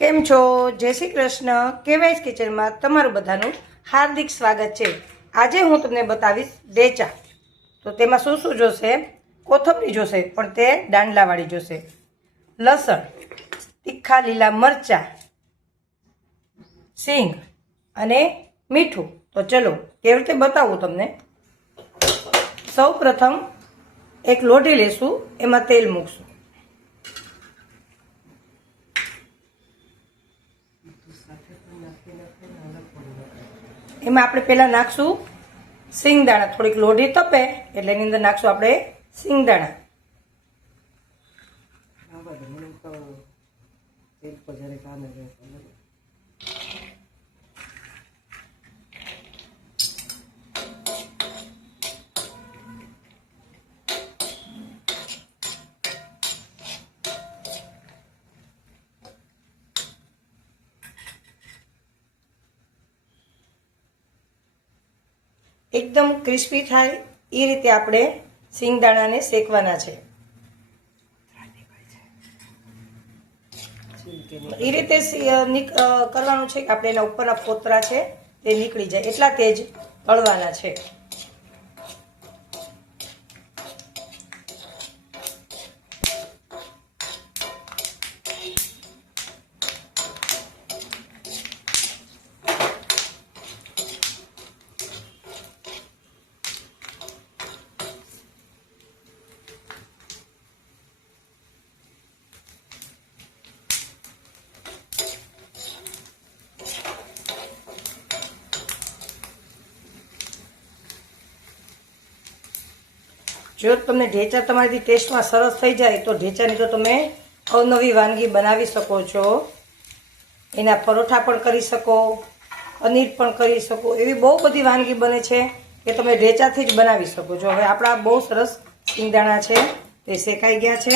કેમ છો? જય શ્રી કૃષ્ણ. કેવાયસ કિચનમાં તમારું બધાનું હાર્દિક સ્વાગત છે. આજે હું તમને બતાવીશ ડેચા. તો તેમાં શું શું જોશે? કોથમરી જોશે, પણ તે દાંડલાવાળી જોશે, લસણ, તીખા લીલા મરચાં, સિંગ અને મીઠું. તો ચલો કેવી રીતે બતાવું તમને. સૌ પ્રથમ એક લોઢી લેશું, એમાં તેલ મૂકશું. એમાં આપણે પહેલાં નાખશું સિંગદાણા. થોડીક લોઢી તપે એટલે એની અંદર નાખશું આપણે સિંગદાણા. એકદમ ક્રિસ્પી થાય એ રીતે આપણે સિંગદાણાને શેકવાના છે. એ રીતે કરવાનું છે કે આપણે એના ઉપરના ફોતરા છે તે નીકળી જાય એટલા તેજ તળવાના છે. જો તમને ઢેચા તમારી ટેસ્ટમાં સરસ થઈ જાય તો ઢેચાની તો તમે અવનવી વાનગી બનાવી શકો છો. એના પરોઠા પણ કરી શકો, પનીર પણ કરી શકો. એવી બહુ બધી વાનગી બને છે કે તમે ઢેચાથી જ બનાવી શકો છો. હવે આપણા બહુ સરસ સિંગદાણા છે તે શેકાઈ ગયા છે.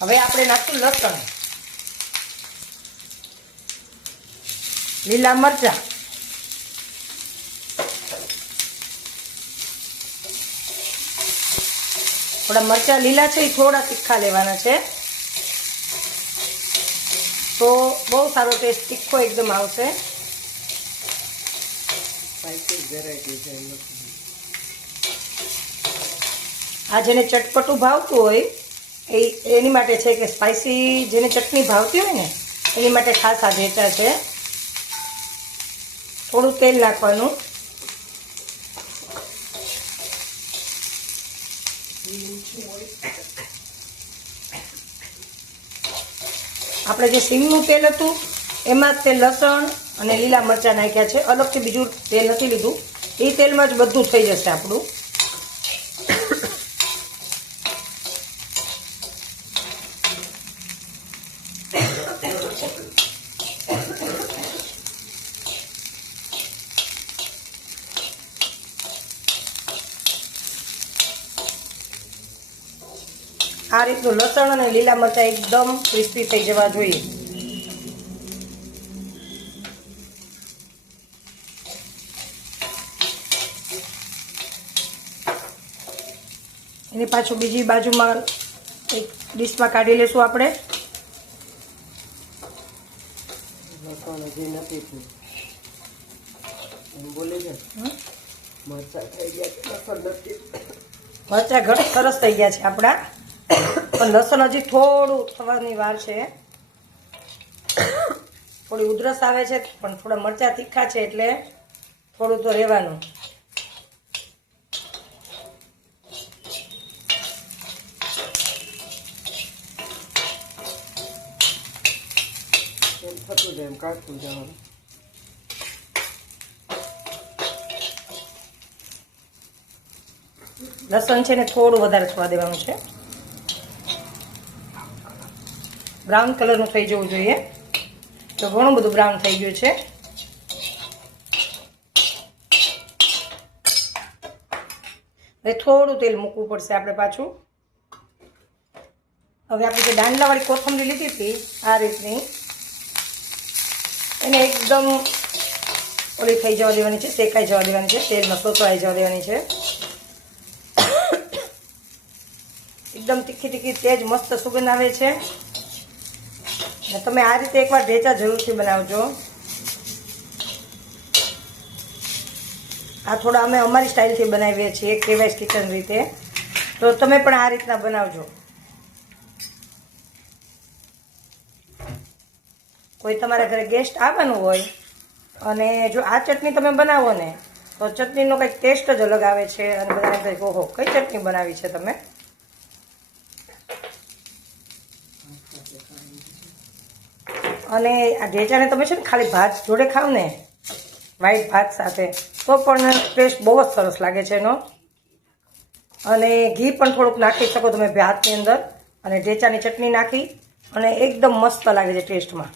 હવે આપણે નાખશું લસણ, લીલા મરચાં, થોડા મરચાં લીલા છે એ થોડા તીખા લેવાના છે તો બહુ સારો ટેસ્ટ તીખો એકદમ આવશે. આ જેને ચટપટું ભાવતું હોય એની માટે છે કે સ્પાઇસી જેને ચટણી ભાવતી હોય ને એની માટે ખાસ આ ઢેચા છે. થોડું તેલ નાખવાનું. આપણે જે સિંગનું તેલ હતું એમાં જ તે લસણ અને લીલા મરચાં નાખ્યા છે. અલગથી બીજું તેલ નથી લીધું. એ તેલમાં જ બધું થઈ જશે આપણું. આ રીતનું લસણ અને લીલા મરચાં એકદમ ક્રિસ્પી થઈ જવા જોઈએ. એને પાછું બીજી બાજુમાં એક ડીશમાં કાઢી લેશું આપણે. મરચાં ઘણા સરસ થઈ ગયા છે આપણા, પણ લસણ હજી થોડું થવાની વાર છે. થોડી ઉધરસ આવે છે પણ થોડા મરચાં તીખા છે એટલે થોડું તો રહેવાનું. લસણ છે ને થોડું વધારે થવા દેવાનું છે. બ્રાઉન કલરનું થઈ જવું જોઈએ. તો ઘણું બધું બ્રાઉન થઈ ગયું છે. હવે થોડું તેલ મૂકવું પડશે આપણે પાછું. હવે આપણે જે દાંડલાવાળી કોથમરી લીધી હતી આ રીતની એને એકદમ ઓલી થઈ જવા દેવાની છે, શેકાઈ જવા દેવાની છે, તેલમાં સોતરાઈ જવા દેવાની છે. એકદમ તીખી તીખી તેજ મસ્ત સુગંધ આવે છે. અને તમે આ રીતે એકવાર ઢેચા જરૂરથી બનાવજો. આ થોડા અમે અમારી સ્ટાઇલથી બનાવીએ છીએ કેવાયસ કિચન રીતે, તો તમે પણ આ રીતના બનાવજો. કોઈ તમારા ઘરે ગેસ્ટ આવવાનું હોય અને જો આ ચટણી તમે બનાવો ને તો ચટણીનો કંઈક ટેસ્ટ જ અલગ આવે છે અને બધાને કંઈક ઓહો કઈ ચટણી બનાવી છે તમે. અને આ ઢેચાને તમે છે ને ખાલી ભાત જોડે ખાવ ને, વ્હાઈટ ભાત સાથે, તો પણ ટેસ્ટ બહુ જ સરસ લાગે છે એનો. અને ઘી પણ થોડુંક નાખી શકો તમે ભાતની અંદર, અને ઢેચાની ચટણી નાખી અને એકદમ મસ્ત લાગે છે ટેસ્ટમાં.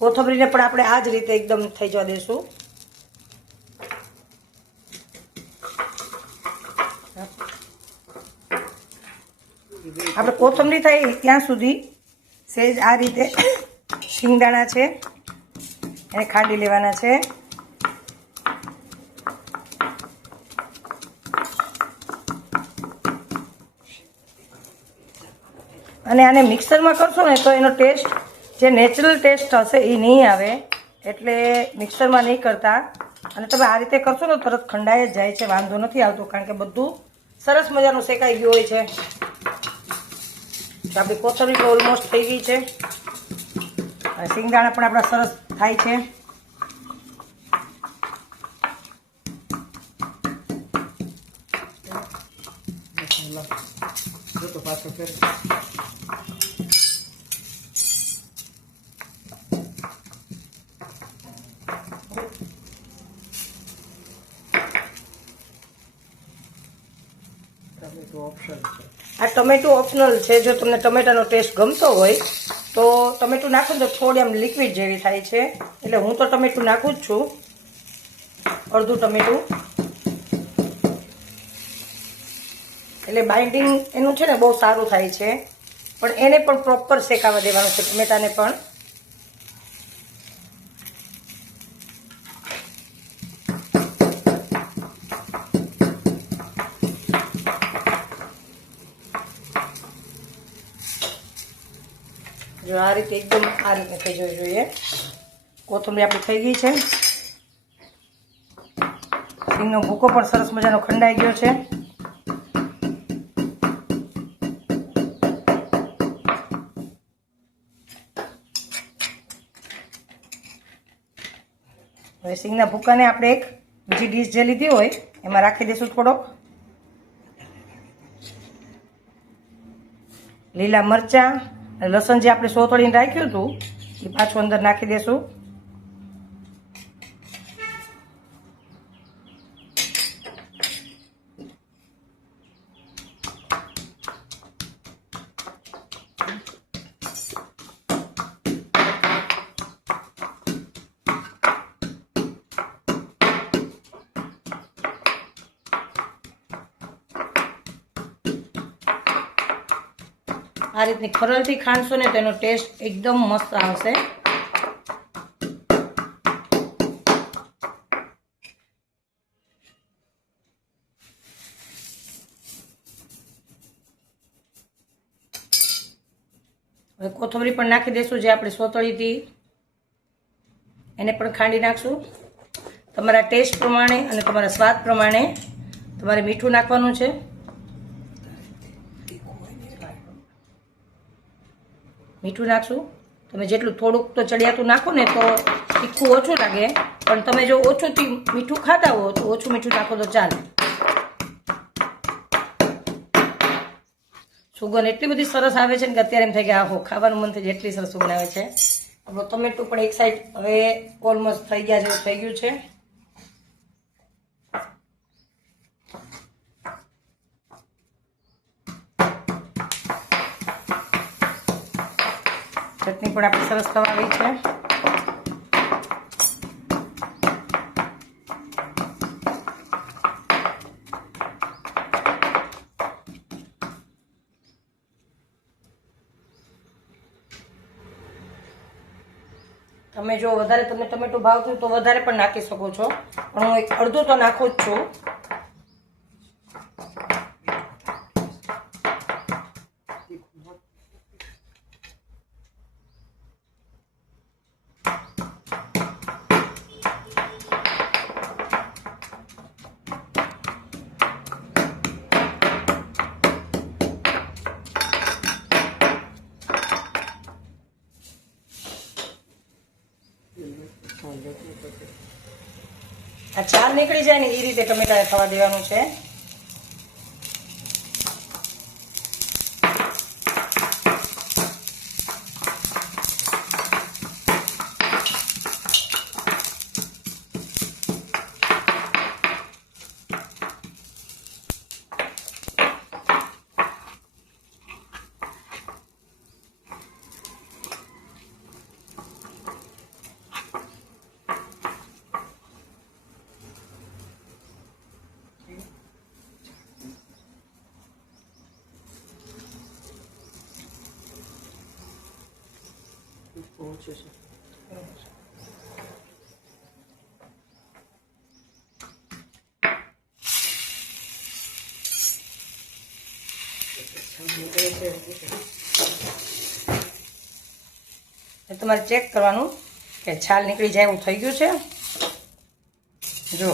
કોથમરીને પણ આપણે આ જ રીતે એકદમ થઈ જવા દઈશું. આપણે કોથમરી થાય ત્યાં સુધી સહેજ આ રીતે શિંગદાણા છે એને ખાંડી લેવાના છે. અને આને મિક્સરમાં કરશો ને તો એનો ટેસ્ટ જે નેચરલ ટેસ્ટ હશે એ નહીં આવે, એટલે મિક્સરમાં નહીં કરતા. અને તમે આ રીતે કરશો ને તરત ખંડાઈ જ જાય છે, વાંધો નથી આવતો, કારણ કે બધું સરસ મજાનું શેકાઈ ગયું હોય છે. તો આપણી કોથમરી ઓલમોસ્ટ થઈ ગઈ છે અને શિંગદાણા પણ આપણા સરસ થાય છે. આ ટમેટું ઓપ્શનલ છે. જો તમને ટમેટાનો ટેસ્ટ ગમતો હોય તો ટમેટું નાખો તો થોડી આમ લિક્વિડ જેવી થાય છે, એટલે હું તો ટમેટું નાખું જ છું, અડધું ટમેટું. એટલે બાઇન્ડિંગ એનું છે ને બહુ સારું થાય છે, પણ એને પણ પ્રોપર શેકાવા દેવાનું છે ટમેટાને પણ. જો આ રીતે એકદમ આ રીતે થઈ જવું જોઈએ. કોથમરી આપણી થઈ ગઈ છે. સિંગનો ભૂકો પણ સરસ મજાનો ખંડાઈ ગયો છે. હવે સિંગના ભૂકાને આપણે એક બીજી ડીશ જે લીધી હોય એમાં રાખી દઈશું. થોડોક લીલા મરચાં અને લસણ જે આપણે સોતળીને રાખ્યું હતું એ પાછું અંદર નાખી દઈશું. આ રીતની ખરલથી ખાંડશો ને તેનો ટેસ્ટ એકદમ મસ્ત આવશે. હવે કોથમરી પણ નાખી દઈશું જે આપણે સોતળી હતી એને પણ ખાંડી નાખશું. તમારા ટેસ્ટ પ્રમાણે અને તમારા સ્વાદ પ્રમાણે તમારે મીઠું નાખવાનું છે. મીઠું નાખશું તમે જેટલું, થોડુંક તો ચડિયાતું નાખો ને તો તીખું ઓછું લાગે, પણ તમે જો ઓછું મીઠું ખાતા હો તો ઓછું મીઠું નાખો તો ચાલે. સુગંધ એટલી બધી સરસ આવે છે ને કે અત્યારે એમ થાય કે આહો ખાવાનું મન થાય, એટલી સરસ સુગંધ આવે છે. આપણું ટમેટું પણ એક સાઈડ હવે ઓલમોસ્ટ થઈ ગયા જેવું થઈ ગયું છે. ચટણી પણ આપણી સરસ થવા આવી છે. તમે જો વધારે તમને ટમેટું ભાવતું તો વધારે પણ નાખી શકો છો, પણ હું એક અડધું તો નાખું જ છું. થઈ જાય ને એ રીતે ટમેટાને થવા દેવાનું છે. ઓછું છે. તમારે ચેક કરવાનું કે છાલ નીકળી જાય એવું થઈ ગયું છે. જો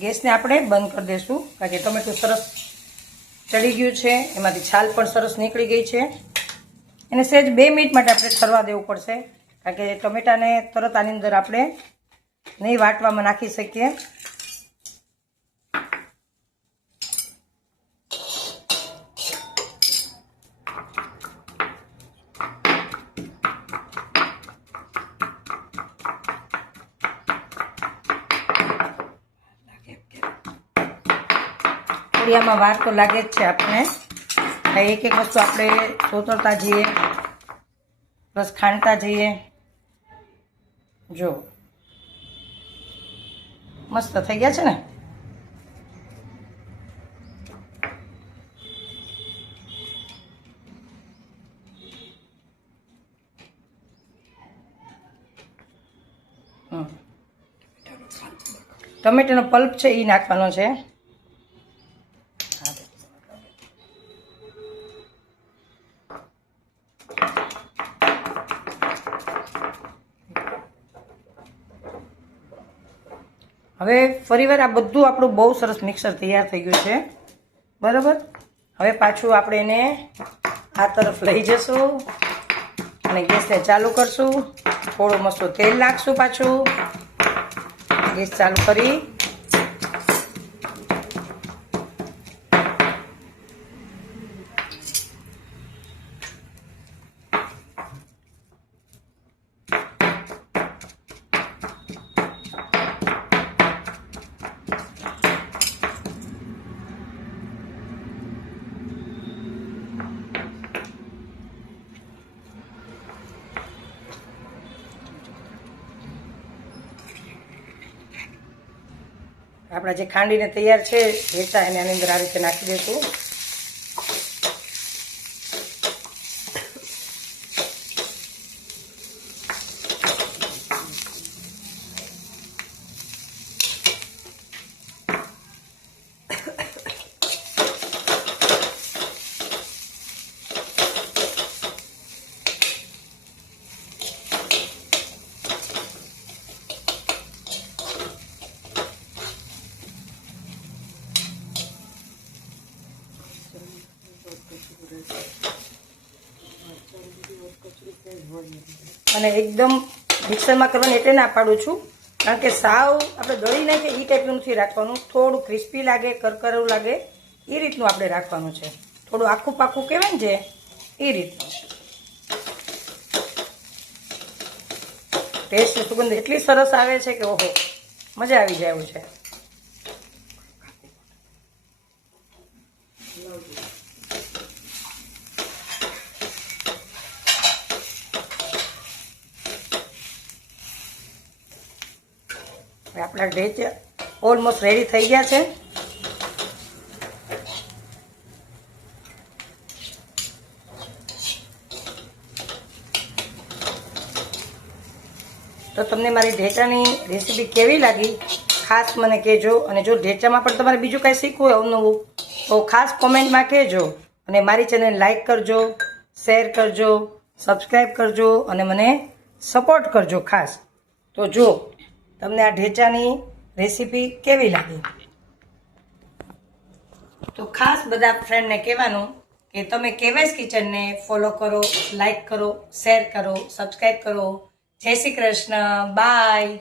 ગેસને આપણે બંધ કરી દઈશું કારણ કે ટમેટું સરસ ચડી ગયું છે, એમાંથી છાલ પણ સરસ નીકળી ગઈ છે. એને સહેજ 2 મિનિટ માટે આપણે ઠરવા દેવું પડશે કારણ કે ટમેટાને તરત આની અંદર આપણે નહીં વાટવામાં નાખી શકીએ. આમાં વાર તો લાગે જ છે આપણે. એક એક વસ્તુ આપણે સોતરતા જઈએ પ્લસ ખાંડતા જઈએ. જો મસ્ત થઈ ગયા છે ને. ટમેટાનો પલ્પ છે એ નાખવાનો છે. હવે ફરીવાર આ બધું આપણું બહુ સરસ મિક્સર તૈયાર થઈ ગયું છે. બરાબર. હવે પાછું આપણે એને આ તરફ લઈ જશું અને ગેસને ચાલુ કરશું. થોડું મસ્ત તેલ નાખશું. પાછું ગેસ ચાલુ કરી આપણા જે ખાંડીને તૈયાર છે ઢેચા એને આની અંદર આ રીતે નાખી દઈશું. અને એકદમ મિક્સરમાં કરવાની એટલે ના પાડું છું કારણ કે સાવ આપણે દળી નાખીએ એ ટાઈપનું નથી રાખવાનું. થોડું ક્રિસ્પી લાગે, કરકરું લાગે એ રીતનું આપણે રાખવાનું છે. થોડું આખું પાકું કહેવાય ને જે એ રીતનું. ટેસ્ટ સુગંધ એટલી સરસ આવે છે કે ઓહો મજા આવી જાય એવું છે. આપણા ઢેચા ઓલમોસ્ટ રેડી થઈ ગયા છે. તો તમને મારી ઢેચાની રેસીપી કેવી લાગી ખાસ મને કહેજો. અને જો ઢેચામાં પણ તમારે બીજું કાંઈ શીખવું હોય અવનવું તો ખાસ કોમેન્ટમાં કહેજો અને મારી ચેનલ લાઈક કરજો, શેર કરજો, સબસ્ક્રાઈબ કરજો અને મને સપોર્ટ કરજો ખાસ. તો જો તમને આ ઢેચાની રેસીપી કેવી લાગી તો ખાસ બધા ફ્રેન્ડને કહેવાનું કે તમે કેવાયસ કિચનને ફોલો કરો, લાઈક કરો, શેર કરો, સબસ્ક્રાઈબ કરો. જય શ્રી કૃષ્ણ. બાય.